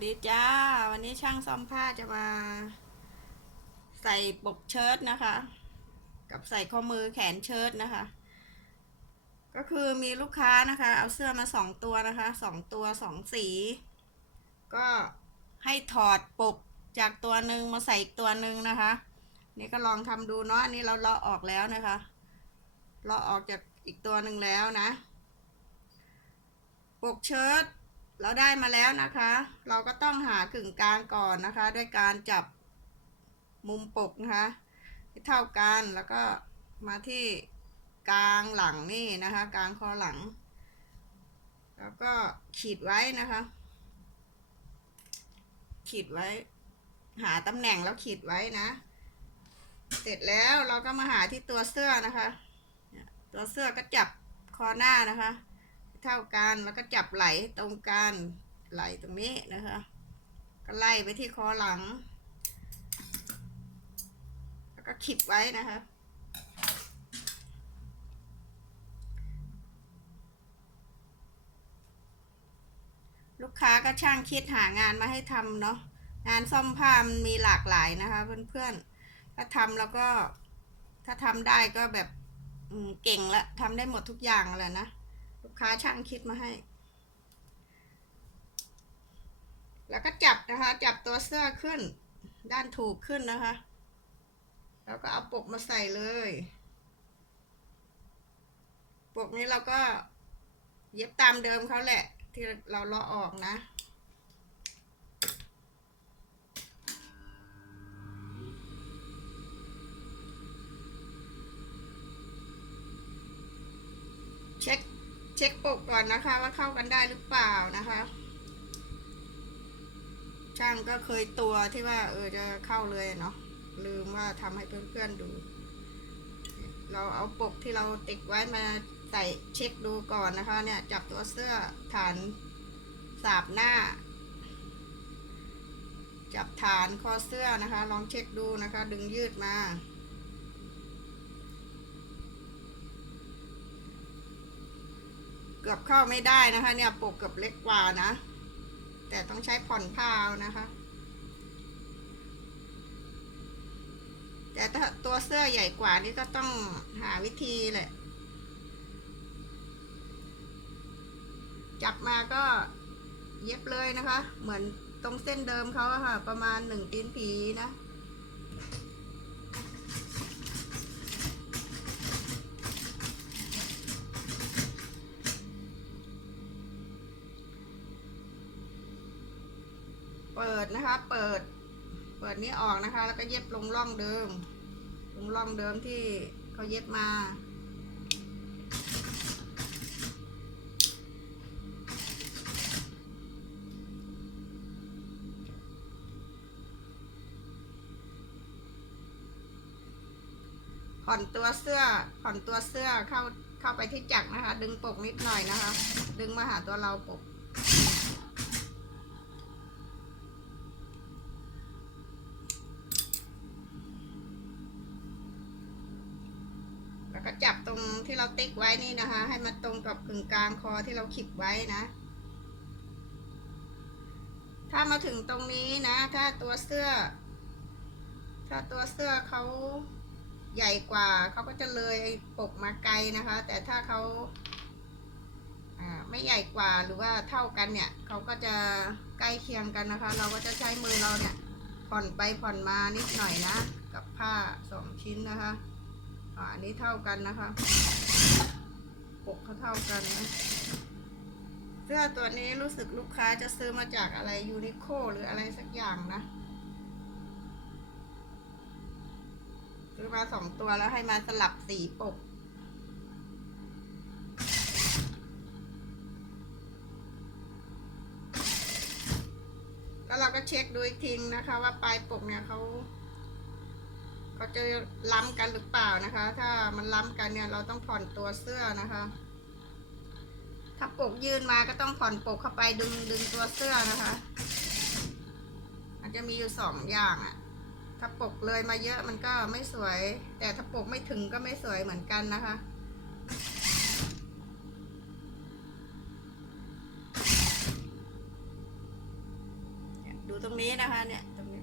สดีจ้า วันนี้ช่างซ่อมผ้าจะมา ใส่ปกเชิ้ตนะคะ กับใส่ข้อมือแขนเชิ้ตนะคะ ก็คือมีลูกค้านะคะ เอาเสื้อมาสองตัวนะคะสองตัวสองสี ก็ให้ถอดปกจากตัวหนึ่งมาใส่อีกตัวหนึ่งนะคะ นี่ก็ลองทำดูเนาะอันนี้เราเลาะออกแล้วนะคะเลาะออกจากอีกตัวหนึ่งแล้วนะ ปกเชิ้ต เราได้มาแล้วนะคะ เราก็ต้องหากึ่งกลางก่อนนะคะ ด้วยการจับมุมปกนะคะให้เท่ากันแล้วก็มาที่กลางหลังนี่นะคะ กลางคอหลัง แล้วก็ขีดไว้นะคะ ขีดไว้ หาตำแหน่งแล้วขีดไว้นะ เสร็จแล้วเราก็มาหาที่ตัวเสื้อนะคะ ตัวเสื้อก็จับคอหน้านะคะ เท่ากัน แล้วก็จับไหลตรงกันไหลตรงนี้นะคะ ก็ไล่ไปที่คอหลัง แล้วก็ขีดไว้นะคะลูกค้าก็ช่างคิดหางานมาให้ทำเนาะงานซ่อมผ้ามันมีหลากหลายนะคะ เพื่อนๆ ถ้าทำแล้วก็ ถ้าทำได้ก็แบบเก่งละทำได้หมดทุกอย่างแหละนะ ลูกค้าช่างคิดมาให้ แล้วก็จับนะคะ จับตัวเสื้อขึ้น ด้านถูกขึ้นนะคะ แล้วก็เอาปกมาใส่เลย ปกนี้เราก็เย็บตามเดิมเขาแหละ ที่เราเลาะออกนะเช็ค เช็คปกก่อนนะคะว่าเข้ากันได้หรือเปล่านะคะ ช่างก็เคยตัวที่ว่า เออจะเข้าเลยเนาะลืมว่าทำให้เพื่อนๆดู เราเอาปกที่เราติดไว้มาใส่เช็คดูก่อนนะคะ เนี่ยจับตัวเสื้อฐานสาบหน้า จับฐานคอเสื้อนะคะ ลองเช็คดูนะคะ ดึงยืดมา กือบเข้าไม่ได้นะคะ เนี่ยปกเกือบเล็กกว่านะ แต่ต้องใช้ผ่อนผ้าเอานะคะ แต่ถ้าตัวเสื้อใหญ่กว่านี่ก็ต้องหาวิธีแหละ จับมาก็เย็บเลยนะคะ เหมือนตรงเส้นเดิมเขาอะค่ะ ประมาณหนึ่งตีนผีนะ นะคะ เปิด เปิดนี้ออกนะคะ แล้วก็เย็บลงร่องเดิม ลงร่องเดิมที่เขาเย็บมา ผ่อนตัวเสื้อ ผ่อนตัวเสื้อเข้าเข้าไปที่จักรนะคะ ดึงปกนิดหน่อยนะคะ ดึงมาหาตัวเราปก ไว้นี่นะคะ ให้มันตรงกับกึ่งกลางคอที่เราขีดไว้นะ ถ้ามาถึงตรงนี้นะ ถ้าตัวเสื้อ ถ้าตัวเสื้อเขาใหญ่กว่าเขาก็จะเลยปกมาไกลนะคะ แต่ถ้าเขาไม่ใหญ่กว่าหรือว่าเท่ากันเนี่ยเขาก็จะใกล้เคียงกันนะคะ เราก็จะใช้มือเราเนี่ยผ่อนไปผ่อนมานิดหน่อยนะ กับผ้าสองชิ้นนะคะอันนี้เท่ากันนะคะ ปกเขาเท่ากันนะเสื้อตัวนี้รู้สึกลูกค้าจะซื้อมาจากอะไรยูนิโคหรืออะไรสักอย่างนะซื้อมาสองตัวแล้วให้มาสลับสีปกแล้วเราก็เช็คดูอีกทีนะคะว่าปลายปกเนี่ยเขา เขาจะล้ำกันหรือเปล่านะคะ ถ้ามันล้ำกันเนี่ยเราต้องผ่อนตัวเสื้อนะคะ ถ้าปกยืนมาก็ต้องผ่อนปกเข้าไปดึงดึงตัวเสื้อนะคะมันจะมีอยู่สองอย่างอะถ้าปกเลยมาเยอะมันก็ไม่สวย แต่ถ้าปกไม่ถึงก็ไม่สวยเหมือนกันนะคะ ดูตรงนี้นะคะ เนี่ยตรงนี้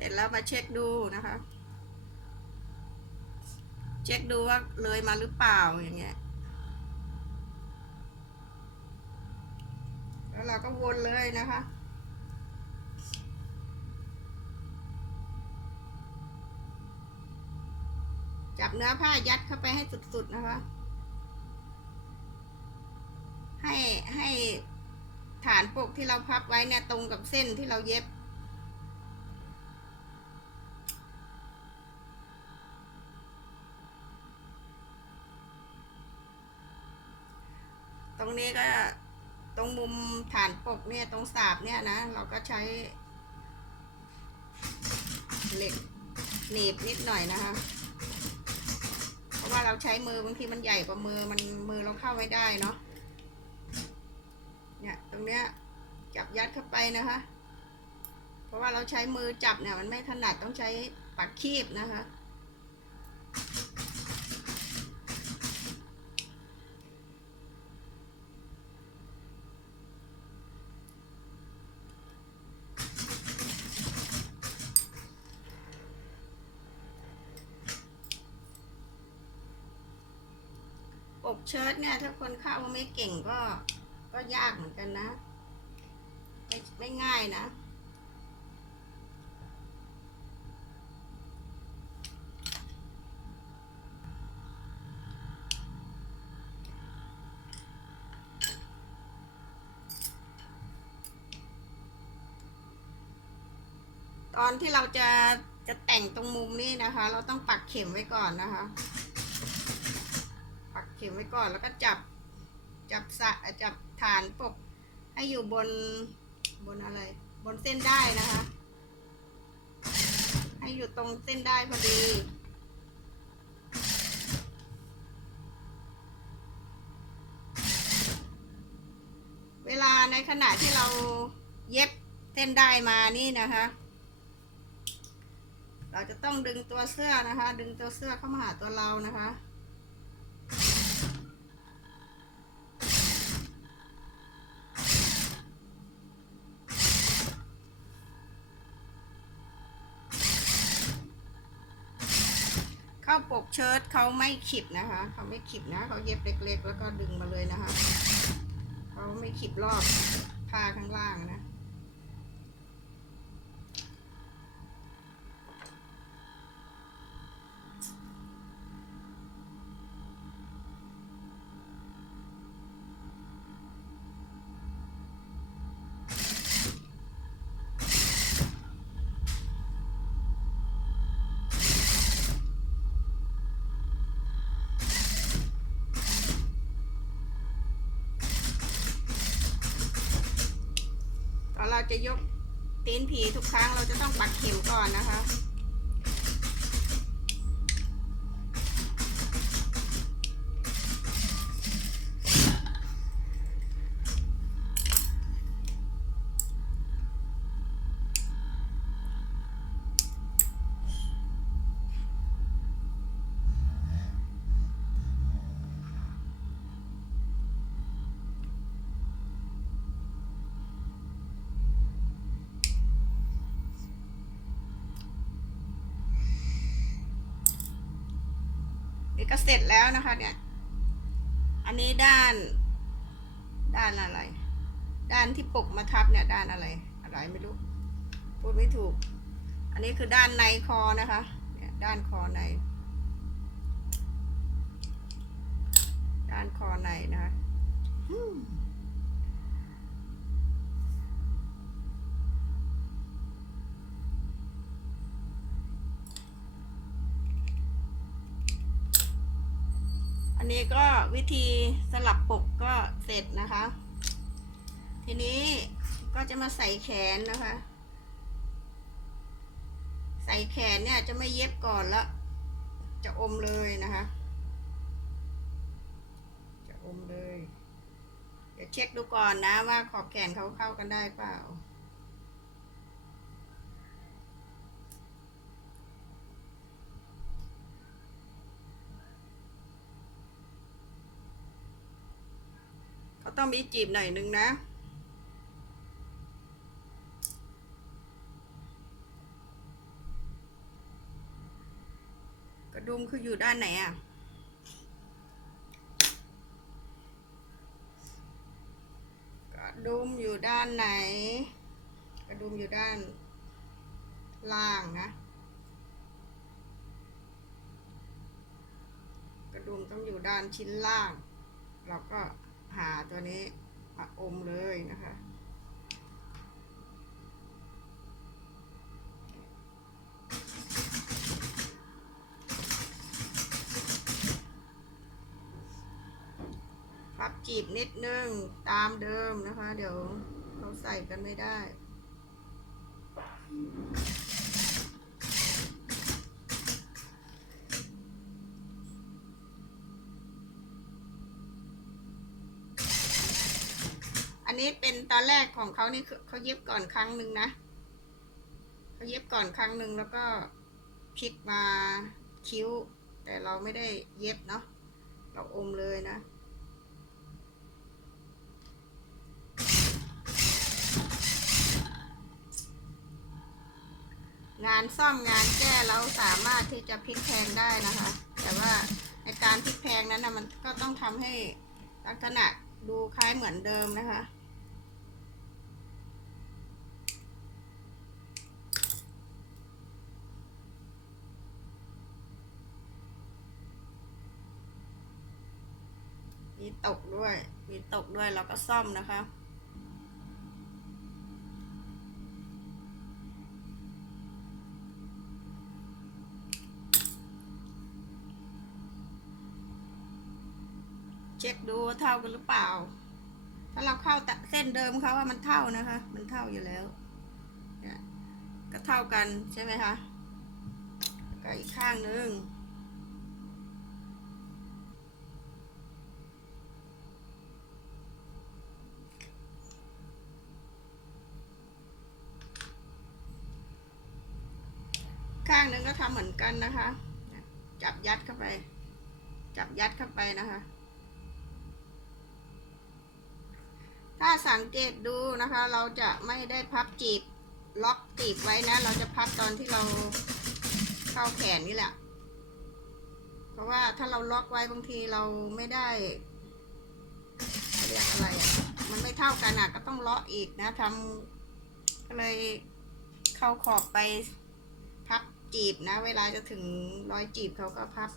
เสร็จแล้วมาเช็คดูนะคะ เช็คดูว่าเลยมาหรือเปล่าอย่างเงี้ย แล้วเราก็วนเลยนะคะจับเนื้อผ้ายัดเข้าไปให้สุดๆนะคะ ให้ให้ฐานปกที่เราพับไว้เนี่ยตรงกับเส้นที่เราเย็บ นี้ก็ตรงมุมฐานปกเนี่ยตรงสาบเนี่ยนะ เราก็ใช้เหล็กหนีบนิดหน่อยนะคะ เพราะว่าเราใช้มือบางทีมันใหญ่กว่ามือมันมือเราเข้าไม่ได้เนาะเนี่ยตรงเนี้ยจับยัดเข้าไปนะคะ เพราะว่าเราใช้มือจับเนี่ยมันไม่ถนัดต้องใช้ปักคีบนะคะ เชิ้ตเนี่ยถ้าคนเข้าไม่เก่งก็ ก็ยากเหมือนกันนะ ไม่ไม่ง่ายนะตอนที่เราจะจะแต่งตรงมุมนี้นะคะ เราต้องปักเข็มไว้ก่อนนะคะ ไว้ก่อนแล้วก็จับจับสะจับฐานปกให้อยู่บนบนอะไร บนเส้นได้นะคะ ให้อยู่ตรงเส้นได้พอดี เวลาในขณะที่เราเย็บเส้นได้มานี่นะคะ เราจะต้องดึงตัวเสื้อนะคะ ดึงตัวเสื้อเข้ามาหาตัวเรานะคะ เข้า ปกเชิ้ตเขาไม่ขีบนะคะเขาไม่ขีบนะเขาเย็บเล็ก ๆ แล้วก็ดึงมาเลยนะคะเขาไม่ขีบรอบผ้าข้างล่างนะ จะยกตีนผีทุกครั้งเราจะต้องปักเข็มก่อนนะคะ ก็เสร็จแล้วนะคะ เนี่ย อันนี้ด้าน ด้านอะไร ด้านที่ปกมาทับเนี่ย ด้านอะไร อะไรไม่รู้ พูดไม่ถูก อันนี้คือด้านในคอนะคะ เนี่ยด้านคอใน ด้านคอในนะคะ ก็วิธีสลับปกก็เสร็จนะคะ ทีนี้ก็จะมาใส่แขนนะคะ ใส่แขนเนี่ยจะไม่เย็บก่อนล้วจะอมเลยนะคะ จะอมเลย เดี๋ยวเช็คดูก่อนนะว่าขอบแขนเขาเข้ากันได้เปล่า ต้องมีจีบหน่อยนึงนะ กระดุมคืออยู่ด้านไหนอะกระดุมอยู่ด้านไหน กระดุมอยู่ด้านล่างนะ กระดุมต้องอยู่ด้านชิ้นล่าง เราก็ หาตัวนี้มาอมเลยนะคะพับจีบนิดนึงตามเดิมนะคะ เดี๋ยวเขาใส่กันไม่ได้ อันนี้เป็นตอน แรกของเขานี่เขาเย็บก่อนครั้งหนึ่งนะเขาเย็บก่อนครั้งหนึ่งแล้วก็พลิกมาคิ้ว แต่เราไม่ได้เย็บเนาะเราอมเลยนะงานซ่อมงานแก้เราสามารถที่จะพลิกแพลงได้นะคะ แต่ว่าในการพลิกแพลงนั้นนะมันก็ต้องทำให้ลักษณะดูคล้ายเหมือนเดิมนะคะ ตกด้วย มีตกด้วยเราก็ซ่อมนะคะ เช็คดูว่าเท่ากันหรือเปล่า ถ้าเราเข้าตะเส้นเดิมเขาว่ามันเท่านะคะ มันเท่าอยู่แล้ว ก็เท่ากันใช่ไหมคะ ก็อีกข้างหนึ่ง ข้างหนึ่งก็ทำเหมือนกันนะคะ จับยัดเข้าไป จับยัดเข้าไปนะคะ ถ้าสังเกตดูนะคะ เราจะไม่ได้พับจีบล็อกจีบไว้นะ เราจะพับตอนที่เราเข้าแขนนี่แหละ เพราะว่าถ้าเราล็อกไว้บางทีเราไม่ได้เรียกอะไรอะ่ะ มันไม่เท่ากันอะก็ต้องเลาะอีกนะทำก็เลยเข้าขอบไป จีบนะ เวลาจะถึงร้อยจีบเขาก็พับ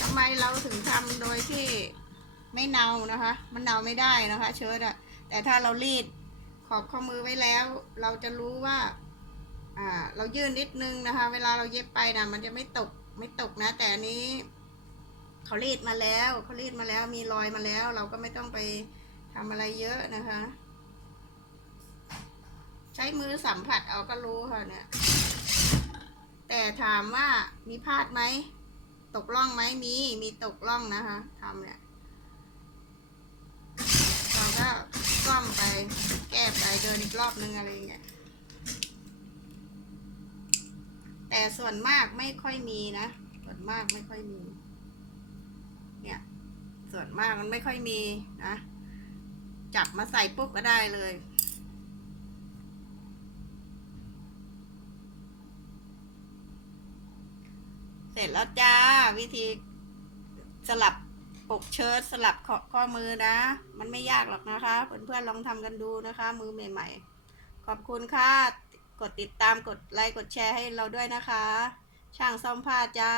ทำไมเราถึงทำโดยที่ไม่เนานะคะ มันเนาไม่ได้นะคะ เชิ้ตอะแต่ถ้าเรารีดขอบข้อมือไว้แล้ว เราจะรู้ว่าอ่า เรายื่นนิดนึงนะคะ เวลาเราเย็บไปนะมันจะไม่ตกไม่ตกนะ แต่อันนี้เขารีดมาแล้วเขารีดมาแล้วมีรอยมาแล้ว เราก็ไม่ต้องไปทำอะไรเยอะนะคะ ใช้มือสัมผัสเอาก็รู้ค่ะเนี่ย แต่ถามว่ามีพลาดไหม ตกล่องไหมมี มีตกล่องนะคะทำเนี่ย เราก็ซ่อมไป แก้ไปเดินอีกรอบนึงอะไรอย่างเงี้ย แต่ส่วนมากไม่ค่อยมีนะ ส่วนมากไม่ค่อยมี เนี่ย ส่วนมากมันไม่ค่อยมีนะ จับมาใส่ปุ๊บก็ได้เลย ร็จแล้วจ้า วิธีสลับปกเชิ้ตสลับข้อข้อมือนะ มันไม่ยากหรอกนะคะ เพื่อนๆลองทำกันดูนะคะ มือใหม่ๆ ขอบคุณค่ะ กดติดตามกดไลค์กดแชร์ให้เราด้วยนะคะ ช่างซ่อมผ้าจ้า